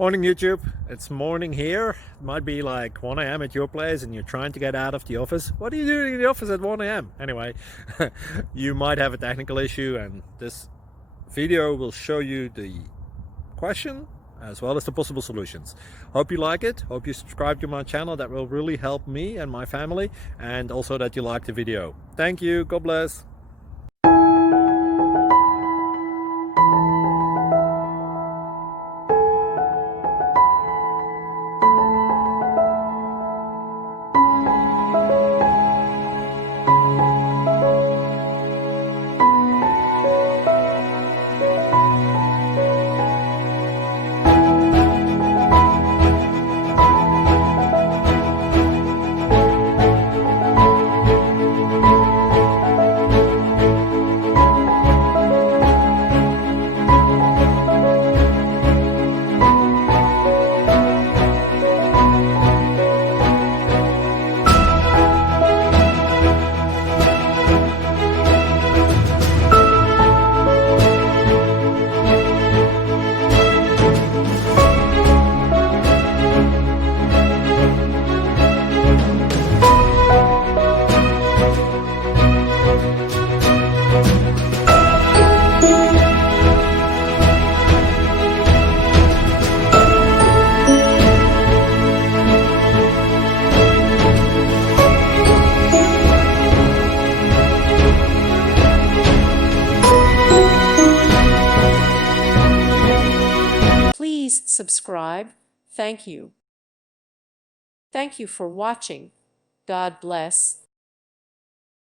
Morning YouTube, it's morning here. It might be like 1 a.m. at your place and you're trying to get out of the office. What are you doing in the office at 1 a.m.? Anyway, you might have a technical issue and this video will show you the question as well as the possible solutions. Hope you like it, hope you subscribe to my channel. That will really help me and my family, and also that you like the video. Thank you, God bless. Please subscribe. Thank you. Thank you for watching. God bless.